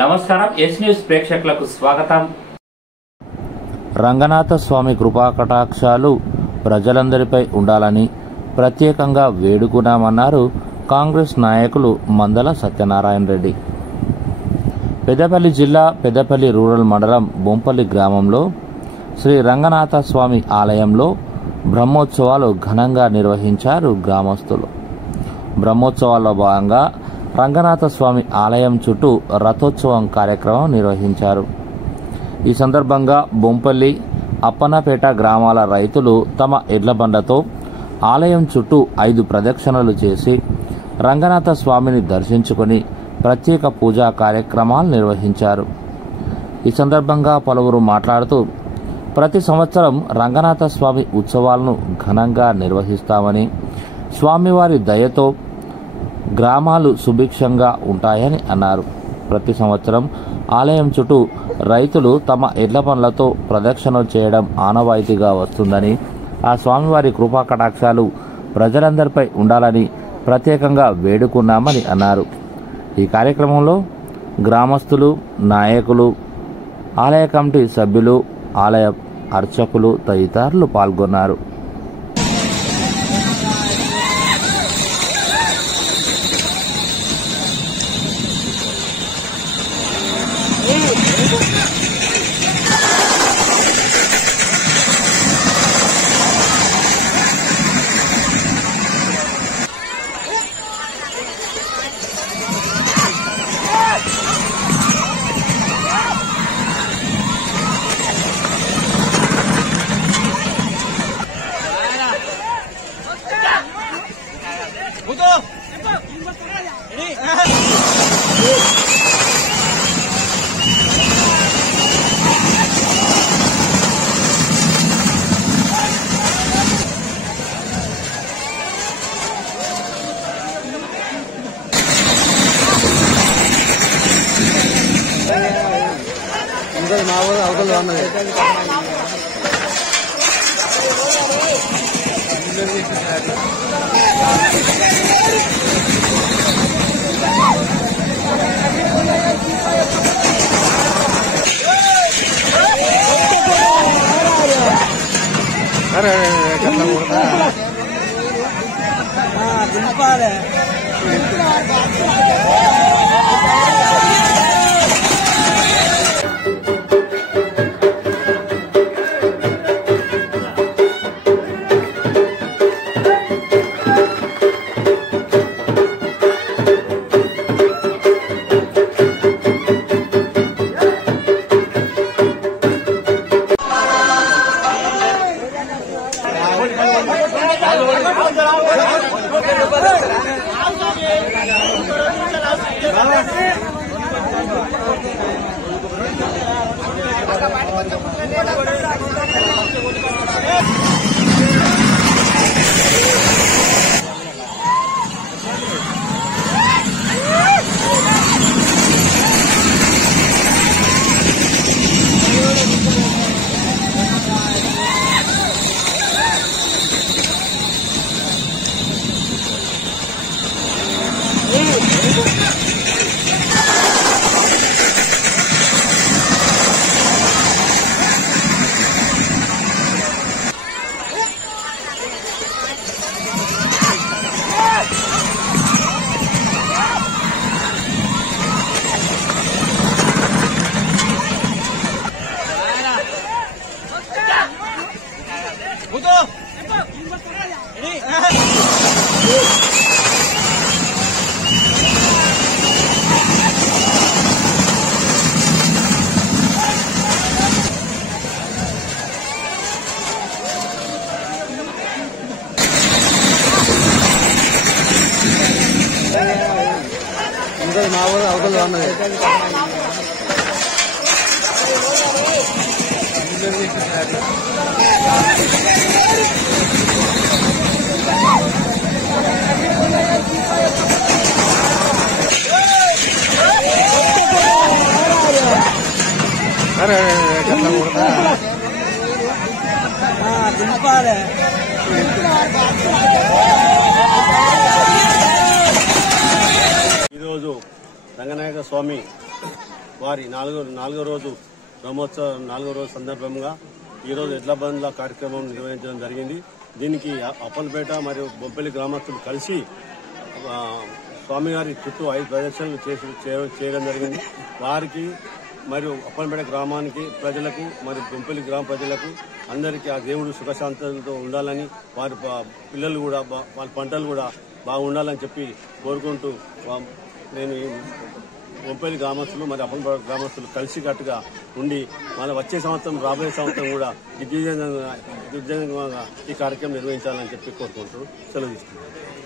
నమస్కారం yes news ప్రేక్షకులకు స్వాగతం. రంగనాథ స్వామి కృపా కటాక్షాలు ప్రజలందరిపై ఉండాలని ప్రత్యేకంగా వేడుకున్నామన్నారు కాంగ్రెస్ నాయకులు మందల సత్యనారాయణ రెడ్డి. పెద్దపల్లి జిల్లా పెద్దపల్లి రూరల్ మండలం బొంపల్లి గ్రామంలో శ్రీ రంగనాథ స్వామి ఆలయంలో బ్రహ్మోత్సవాలు ఘనంగా నిర్వహించారు గ్రామస్తులు. బ్రహ్మోత్సవాల్లో భాగంగా రంగనాథ స్వామి ఆలయం చుట్టూ రథోత్సవం కార్యక్రమం నిర్వహించారు. ఈ సందర్భంగా బొంపల్లి, అప్పన్నపేట గ్రామాల రైతులు తమ ఎడ్ల బండతో ఆలయం చుట్టూ 5 ప్రదక్షిణలు చేసి రంగనాథ స్వామిని దర్శించుకొని ప్రత్యేక పూజా కార్యక్రమాలు నిర్వహించారు. ఈ సందర్భంగా పలువురు మాట్లాడుతూ ప్రతి సంవత్సరం రంగనాథ స్వామి ఉత్సవాలను ఘనంగా నిర్వహిస్తామని, స్వామివారి దయతో గ్రామాలు సుభిక్షంగా ఉంటాయని అన్నారు. ప్రతి సంవత్సరం ఆలయం చుట్టూ రైతులు తమ ఎడ్ల పనులతో ప్రదక్షిణలు చేయడం ఆనవాయితీగా వస్తుందని, ఆ స్వామివారి కృపా కటాక్షాలు ప్రజలందరిపై ఉండాలని ప్రత్యేకంగా వేడుకున్నామని అన్నారు. ఈ కార్యక్రమంలో గ్రామస్తులు, నాయకులు, ఆలయ కమిటీ సభ్యులు, ఆలయ అర్చకులు తదితరులు పాల్గొన్నారు. ఈరోజు రంగనాథ స్వామి వారి నాలుగో రోజు బ్రహ్మోత్సవం 4వ రోజు సందర్భంగా ఈరోజు ఎడ్ల బండ్ల కార్యక్రమం నిర్వహించడం జరిగింది. దీనికి అప్పలపేట మరియు బొంపల్లి గ్రామస్తులు కలిసి స్వామివారి చుట్టూ 5 ప్రదక్షిణలు చేయడం జరిగింది. వారికి మరియు అప్పలపేట గ్రామానికి ప్రజలకు మరియు బొంపల్లి గ్రామ ప్రజలకు అందరికీ ఆ దేవుడు సుఖశాంతులతో ఉండాలని, వారి పిల్లలు కూడా వాళ్ళ పంటలు కూడా బాగుండాలని చెప్పి కోరుకుంటూ నేను బొంపల్లి గ్రామస్తులు మరియు అప్పలపేట గ్రామస్తులు కలిసికట్టుగా ఉండి మన వచ్చే సంవత్సరం రాబోయే సంవత్సరం కూడా దిగ్విజయంగా ఈ కార్యక్రమం నిర్వహించాలని చెప్పి కోరుకుంటూ సెలవు తీసుకుంటున్నాను.